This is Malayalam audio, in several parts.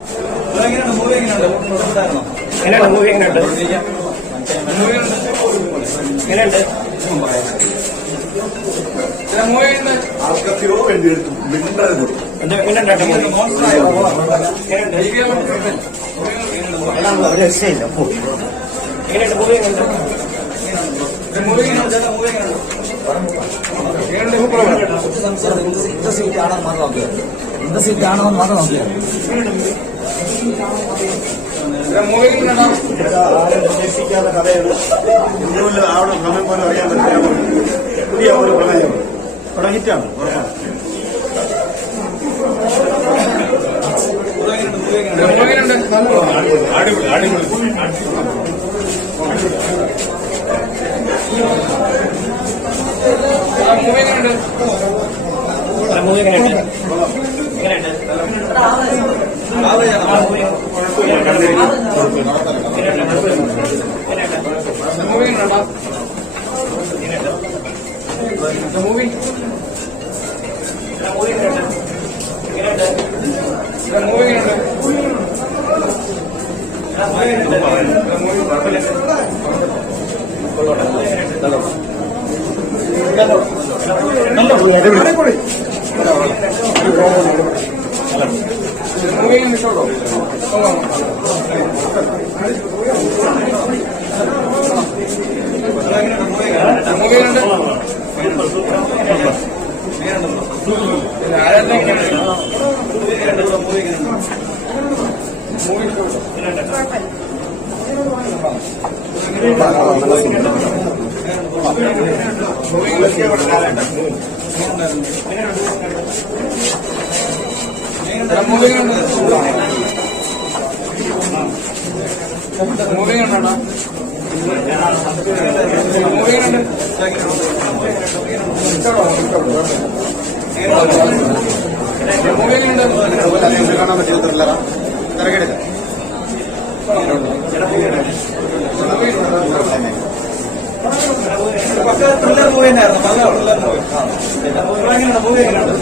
എങ്ങനെയുണ്ട് മൂവി? എന്ത് സീറ്റാണെന്ന് മാത്രം നോക്കിയാൽ പ്രതീക്ഷിക്കാത്ത കഥയാണ്. ഇന്ത്യയിൽ അവിടെ സമയം പോലും അറിയാൻ പറ്റില്ല. പുതിയ ഒരു പ്രണയം അവിടെ ഹിറ്റാണ്. അടിപൊളി അടിപൊളി കാണാൻ പറ്റിയ ത്രില്ലറാ. തിരക്കെടുക്ക ത്രില്ലർ മൂവി തന്നെയായിരുന്നു. മൂവി എങ്ങനെയുണ്ട്?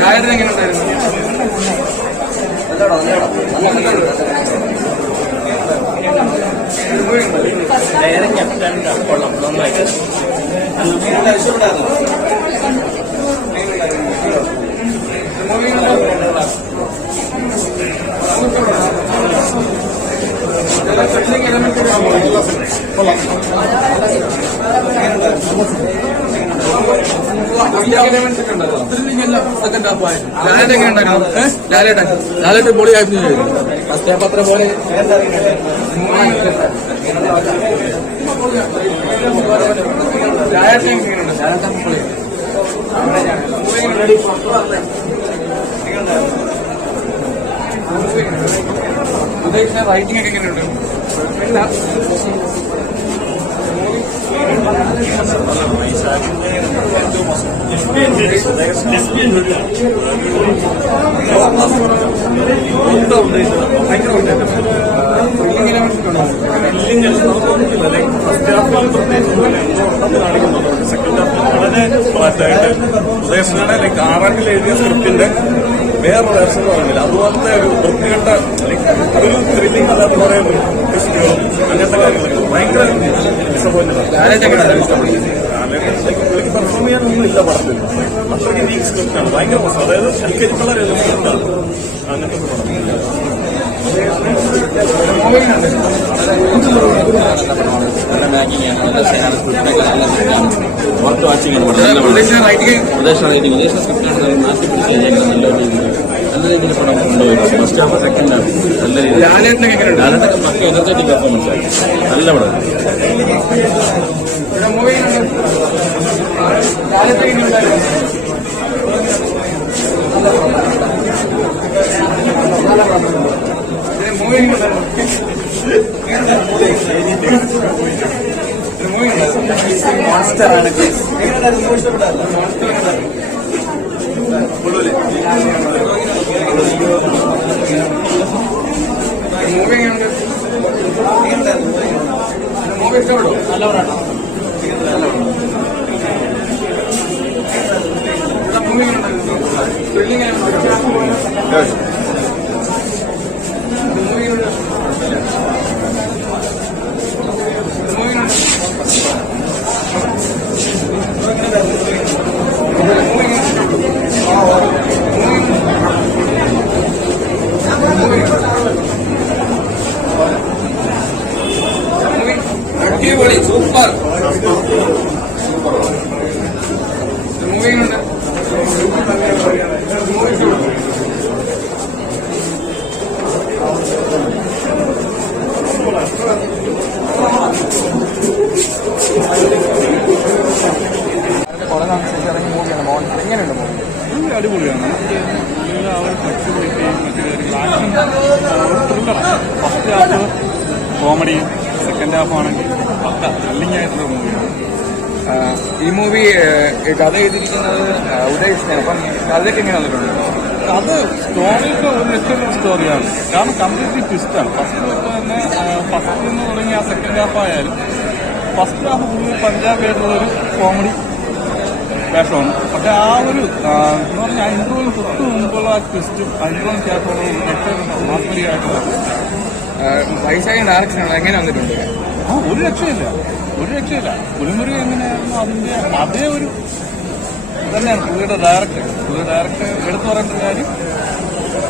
ഞായറിന് എങ്ങനെ ഉണ്ടായിരുന്നു? സെക്കൻഡ് ഹാഫ് ആയിരുന്നു. ലാലേട്ടൻ എങ്ങനെ ഉണ്ടായിരുന്നു? ലാലേട്ടൻ പൊളി ആയിരുന്നു. ഫസ്റ്റ് ഹാഫ് അത്ര പോലെ ലാലേട്ടൻ എങ്ങനെയുണ്ട്? ലാലേട്ടൻ പൊളി. ഉദ്ദേശിച്ച റൈറ്റിംഗ് ഒക്കെ എങ്ങനെയുണ്ട്? സെക്കൻഡ് ഹാഫ് വളരെ ഫ്ലാറ്റായിട്ട് ഉദ്ദേശിച്ചാണ് ലൈക്ക് ആറാട്ടിൽ എഴുതിയ സ്ക്രിപ്റ്റിന്റെ വേറെ വേർഷൻ പറഞ്ഞില്ല. അതുപോലത്തെ ഒരു വൃത്തികെട്ട ഒരു ത്രില്ലിംഗ് അല്ലാത്ത കുറെ ട്വിസ്റ്റുകളോ അങ്ങനത്തെ കാര്യങ്ങളൊക്കെ ഭയങ്കര ഡിസപ്പോയിന്റഡ്. പുള്ളിക്ക് പെർഫോം ചെയ്യാനൊന്നും ഇല്ല പടത്തിൽ. അത്രയ്ക്ക് വീക്ക് സ്ക്രിപ്റ്റാണ്. ഭയങ്കര മോശം. അതായത് ശരിക്കും വളരെ സ്ക്രിപ്റ്റാണ്. അങ്ങനത്തെ പടം നല്ല രീതിയിൽ പടം കൊണ്ടുപോയി. ഫസ്റ്റ് ഹാഫ് സെക്കൻഡ് ഹാഫ് നല്ല രീതിയിൽ ലാലേട്ടൊക്കെ പക്ക എനർജറ്റിക് പെർഫോമൻസ് ആയി. നല്ല പടം. മാസ്റ്ററാണ്. മൂവി എങ്ങനെയുണ്ട്? മൂവി ഇഷ്ടപ്പെട്ടോ? നല്ലവരാണ്. മൂവി എങ്ങനെയുണ്ടായിരുന്നു? ത്രില്ലിംഗ് എങ്ങനെയുണ്ട്? മൂവി എങ്ങനെയുണ്ട്? അടിപൊളി, സൂപ്പർ. മൂവി എങ്ങനെയുണ്ട്? കുറെ നാളത്തേക്ക് ഇറങ്ങിയ മൂവിയാണ് മോഹൻലാൽ. എങ്ങനെയുണ്ട് മൂവി? അടിപൊളിയാണ്. എല്ലാവരും ഫ്ലെക്സിബിലിറ്റിയും മറ്റു കാര്യങ്ങൾ ത്രില്ലറാണ്. ഫസ്റ്റ് ഹാഫ് കോമഡിയും സെക്കൻഡ് ഹാഫ് ആണെങ്കിൽ പക്ക ത്രില്ലിംഗ് ആയിട്ടുള്ള മൂവിയാണ്. ഈ മൂവി കഥ എഴുതിയിരിക്കുന്നത് ഉദയകൃഷ്ണൻ. അപ്പം കഥയൊക്കെ എങ്ങനെ വന്നിട്ടുണ്ട്? അത് സ്റ്റോറിയൊക്കെ ഒരു രക്ഷയുള്ള സ്റ്റോറിയാണ്. കാരണം കംപ്ലീറ്റ്ലി ട്വിസ്റ്റാണ്. ഫസ്റ്റ് തന്നെ ഫസ്റ്റ് എന്ന് തുടങ്ങി ആ സെക്കൻഡ് ഹാഫ് ആയാലും ഫസ്റ്റ് ഹാഫ് ഫുള്ള് പഞ്ചാബായിട്ടുള്ളൊരു കോമഡി വേഷമാണ്. പക്ഷെ ആ ഒരു എന്ന് പറഞ്ഞാൽ ഇൻട്രോന് തൊട്ട് മുമ്പുള്ള ആ ട്വിസ്റ്റും ഇൻട്രോന് ചേർത്തുള്ള മാസ്മരിയായിട്ടുള്ള വൈശാഖ ഡയറക്ഷനാണ്. എങ്ങനെ വന്നിട്ടുണ്ട്? ഒരു രക്ഷയില്ല. പുലിമുരുക എങ്ങനെയായിരുന്നു അതിന്റെ അതേ ഒരു തന്നെയാണ് പുള്ളിയുടെ ഡയറക്ടർ എടുത്തു പറയേണ്ട കാര്യം.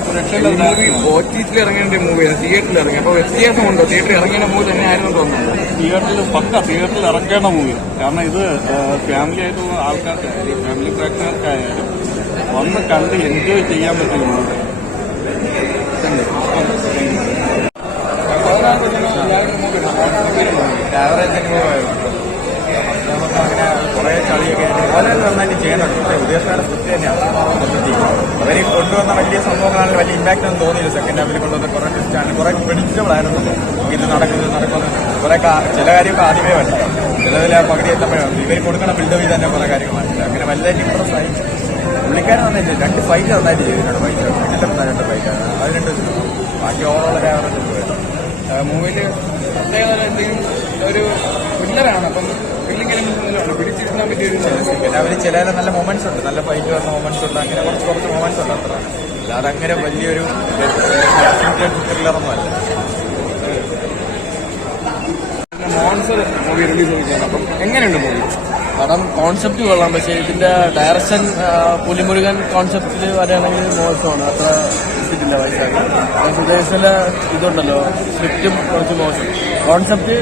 ഒരു രക്ഷയില്ല. മൂവി OTT ഇറങ്ങേണ്ട മൂവിയാണ്, തിയേറ്ററിൽ ഇറങ്ങി. അപ്പൊ വ്യത്യാസമുണ്ടോ? തിയേറ്ററിൽ ഇറങ്ങേണ്ട മൂവി തന്നെ ആയിരുന്നു തോന്നുന്നുണ്ട്. തിയേറ്ററിൽ ഇറക്കേണ്ട മൂവിയാണ്. കാരണം ഇത് ഫാമിലി ആയിട്ടുള്ള ആൾക്കാർക്കായാലും ഫാമിലി പ്രേക്ഷകർക്കായാലും വന്ന് കണ്ട് എൻജോയ് ചെയ്യാൻ പറ്റുന്ന മൂവി. ആവറേജ് അനുഭവമായിരുന്നു. അങ്ങനെ കുറെ കളിയൊക്കെ വളരെ നന്നായിട്ട് ചെയ്യുന്നുണ്ട്. പക്ഷേ ഉദയസ്ഥാന സ്ക്രിപ്റ്റ് തന്നെയാണ്. അവര് കൊണ്ടുവന്ന വലിയ സംഭവങ്ങളാണെങ്കിൽ വലിയ ഇമ്പാക്റ്റ് ഒന്നും തോന്നിയില്ല. സെക്കൻഡ് ഹാഫിൽ കൊണ്ടുവന്ന കുറെ ട്വിസ്റ്റാണ്. കുറെ പ്രെഡിക്റ്റബിൾ ആയിരുന്നു. ഇത് നടക്കുന്നത് കുറെ ചില കാര്യമൊക്കെ ആദ്യമേ മനസ്സിലാവും. ചിലതിൽ പകുതി എത്തപ്പോഴാണ് ഇവർ കൊടുക്കണ ബിൽഡപ്പ് ചെയ്ത് തന്നെ കുറെ കാര്യങ്ങൾ മനസ്സിലാവും. അങ്ങനെ വലുതായിട്ട് ഇമ്പ്രസ് ആയി. പുള്ളിക്കാരൻ നന്നായിട്ട് 2 ഫൈറ്റ് നന്നായിട്ട് ചെയ്തിട്ടുണ്ട്. രണ്ട് ഫൈറ്റാണ് അത് 2. ബാക്കി ഓവറോൾ ഒരു ആവറേജ് മൂവിയിൽ പ്രത്യേകത എന്തെങ്കിലും ഒരു ത്രില്ലറാണ്. അപ്പം ത്രില്ലിംഗ് പിടിച്ചിരുത്താൻ പറ്റിയൊരു പിന്നെ അവർ ചില നല്ല മൊമെന്റ്സ് ഉണ്ട്. നല്ല ഫൈറ്റ് വരുന്ന മൊമെന്റ്സ് ഉണ്ട്. അങ്ങനെ കുറച്ച് മൊമെന്റ്സ് ഉണ്ട്. അത്ര അല്ലാതെ അങ്ങനെ വലിയൊരു ത്രില്ലറൊന്നും അല്ല. മോൺസർ മൂവി റിലീസ് ചെയ്തിട്ടാണ്. അപ്പം എങ്ങനെയുണ്ട് മൂവി? പടം കോൺസെപ്റ്റ് കൊള്ളാം. പക്ഷേ ഇതിന്റെ ഡയറക്ഷൻ പുലിമുരുകൻ കോൺസെപ്റ്റിൽ വരികയാണെങ്കിൽ മോശമാണ്. അത്ര ഇട്ടിട്ടില്ല വൈശാഖ്. സുദേശിലെ ഇതുണ്ടല്ലോ സ്ക്രിപ്റ്റും കുറച്ച് മോശം. കോൺസെപ്റ്റ്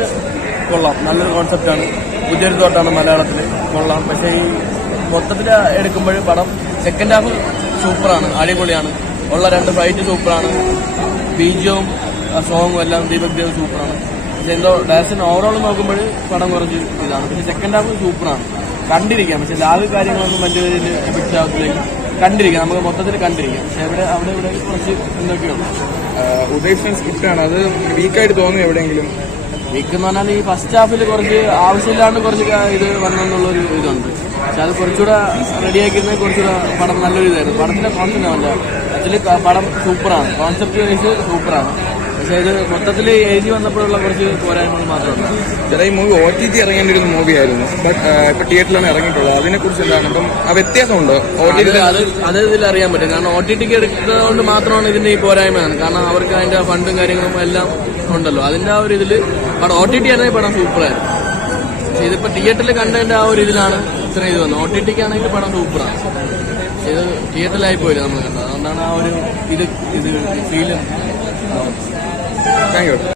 കൊള്ളാം, നല്ലൊരു കോൺസെപ്റ്റാണ്. പുതിയൊരു തോട്ടാണ് മലയാളത്തിൽ, കൊള്ളാം. പക്ഷേ ഈ മൊത്തത്തിൽ എടുക്കുമ്പോൾ പടം സെക്കൻഡ് ഹാഫ് സൂപ്പറാണ്, അടിപൊളിയാണ്. ഉള്ള 2 ഫൈറ്റ് സൂപ്പറാണ്. ബീജവും സോങ്ങും എല്ലാം ദീപക് ദേവ് സൂപ്പറാണ്. പക്ഷെ എന്തോ ഡയറക്ഷൻ ഓവറോൾ നോക്കുമ്പോൾ പടം കുറച്ച് ഇതാണ്. പക്ഷെ സെക്കൻഡ് ഹാഫ് സൂപ്പറാണ്, കണ്ടിരിക്കാം. പക്ഷെ ലാഗ് കാര്യങ്ങളൊന്നും വലിയ രീതിയിൽ എഫക്റ്റ് ആകത്തില്ലെങ്കിൽ കണ്ടിരിക്കാം, നമുക്ക് മൊത്തത്തിൽ കണ്ടിരിക്കാം. പക്ഷെ അവിടെ ഇവിടെ കുറച്ച് എന്തൊക്കെയുണ്ട്. ഉദയകൃഷ്ണൻ സ്ക്രിപ്റ്റാണ്, അത് വീക്കായിട്ട് തോന്നുന്നു എവിടെയെങ്കിലും? വീക്ക് എന്ന് പറഞ്ഞാൽ ഈ ഫസ്റ്റ് ഹാഫിൽ കുറച്ച് ആവശ്യമില്ലാണ്ട് കുറച്ച് ഇത് വന്നെന്നുള്ളൊരു ഇതുണ്ട്. പക്ഷെ അത് കുറച്ചുകൂടെ റെഡിയാക്കിയിരുന്നത് കുറച്ചുകൂടെ പടം നല്ലൊരു ഇതായിരുന്നു. പടത്തിലെ കോൺസെപ്റ്റ് അല്ല, ആക്ച്വലി പടം സൂപ്പറാണ്, കോൺസെപ്റ്റ് വൈസ് സൂപ്പറാണ്. പക്ഷെ ഇത് മൊത്തത്തിൽ എഴുതി വന്നപ്പോഴുള്ള കുറച്ച് പോരായ്മകൾ മാത്രമല്ല. ഈ മൂവി OTT ഇറങ്ങേണ്ട ഒരു മൂവിയായിരുന്നു. ബട്ട് ഇപ്പൊ തിയേറ്ററിലാണ് ഇറങ്ങിയിട്ടുള്ളത്. അതിനെ കുറിച്ച് എന്താണ്? അപ്പം ആ വ്യത്യാസമുണ്ടോ? അത് ഇതിൽ അറിയാൻ പറ്റും. കാരണം OTT എടുത്തതുകൊണ്ട് മാത്രമാണ് ഇതിന്റെ ഈ പോരായ്മയാണ്. കാരണം അവർക്ക് അതിന്റെ ഫണ്ടും കാര്യങ്ങളും എല്ലാം ഉണ്ടല്ലോ. അതിന്റെ ആ ഒരു ഇതില് പടം OTT ആണെങ്കിൽ പടം സൂപ്പറായിരുന്നു. പക്ഷെ ഇതിപ്പോ തിയേറ്ററിൽ കണ്ടതിന്റെ ആ ഒരു ഇതിലാണ് ഇത്രയും ഇത് വന്നത്. OTT ആണെങ്കിൽ പടം സൂപ്പറാണ്. ഇത് തിയേറ്ററിലായി പോയില്ല നമ്മൾ കണ്ടത്. അതുകൊണ്ടാണ് ആ ഒരു ഇത് ഫീല്. Thank you.